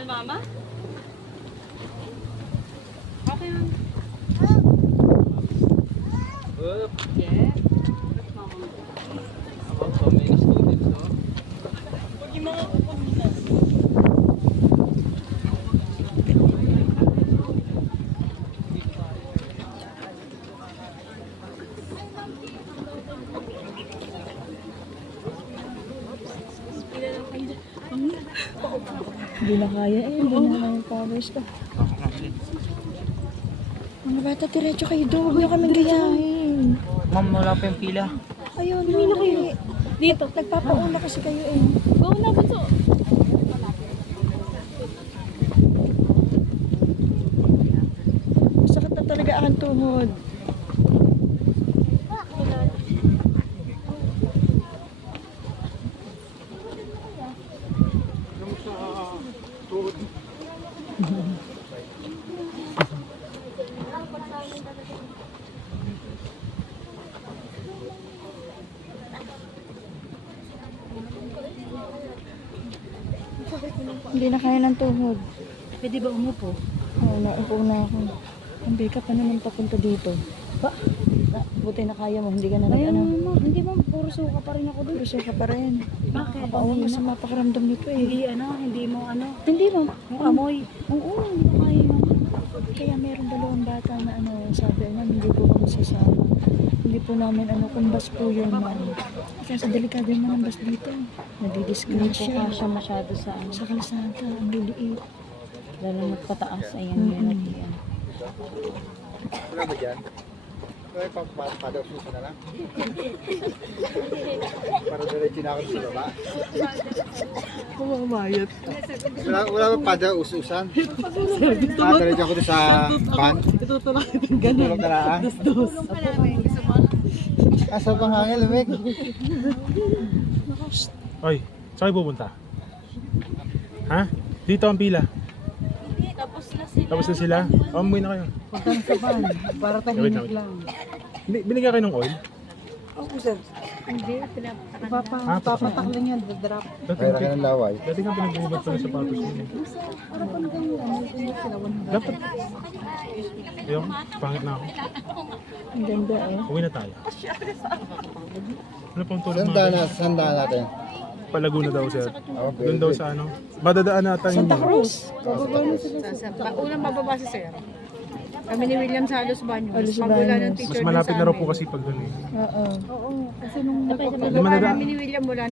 signal, Mama? Okay, Mama. Yeah. That's Mama. Ako, may students, no? Huwag yung mga kukumitas. Hindi na kaya eh. Hindi na kaya powers ko. Mga bata, diretso kayo doon. Huwag niyo kami gayahin. Ma'am, wala pa yung pila. Ayun, hindi na kayo. Dito. Nagpapauna kasi kayo eh. Go na, Bunso. Sakit na talaga ang tuhod. Hindi na kaya ng tuhod. Pwede ba umupo? Oo, naupo na ako. Ang bika pa naman papunta dito. Ba? Buti na kaya mo, hindi ka na nag-ano. Hindi ba, puro suka pa rin ako doon. Gusto ka pa rin. Bakit? Kapaawang masama pakiramdam nito eh. Hindi mo ano. Hindi mo. Yung amoy. Oo, hindi ko kaya yun. Kaya meron dalawang bata na ano, sabi na hindi po kami sasama. Hindi po namin ano, kumbas po yun man. Kasi delikado yung manambas dito. Nadidisgrasya. Siya masyado sa ano. Sa kalsada, ang liliit. Lalo magpataas. Ayan, yan at yan. Wala ba dyan? Kaya padaw suso na lang. Para diretso na ako sa baba. Kumamayat. Wala ba padaw ususan? Diretso ako sa van. Tutulak yung gano'n. Tulog ka na ah. Tulong ka namin. Gusto mo? Asa pang hangin, lumig. Oy, saan kayo pupunta? Ha? Dito ang pila. Hindi, tapos na sila. Tapos na sila? Umuwi na kayo. Punta na sa van. Para Wait lang. Binigyan kayo ng oil? Hindi, Papatak lang yan, drop. Kaya ka ng laway. Dati nga pinag-uubad pa ng sapatos yun. Dapat. Ayun, pangit na ako. Ang ganda eh. Uwi na tayo. Ano pang tulog Sanda natin. Palaguna daw sir. Okay. Doon daw sa ano. Madadaan natin Santa Cruz. Unang bababa si Sir. Kami ni William sa Alos Baños. Alos Pagwala ng Baños. teacher Mas malapit na raw po kasi pag doon eh. Oo. Oo, kasi nung Di pagbawa madadaan. namin ni William mula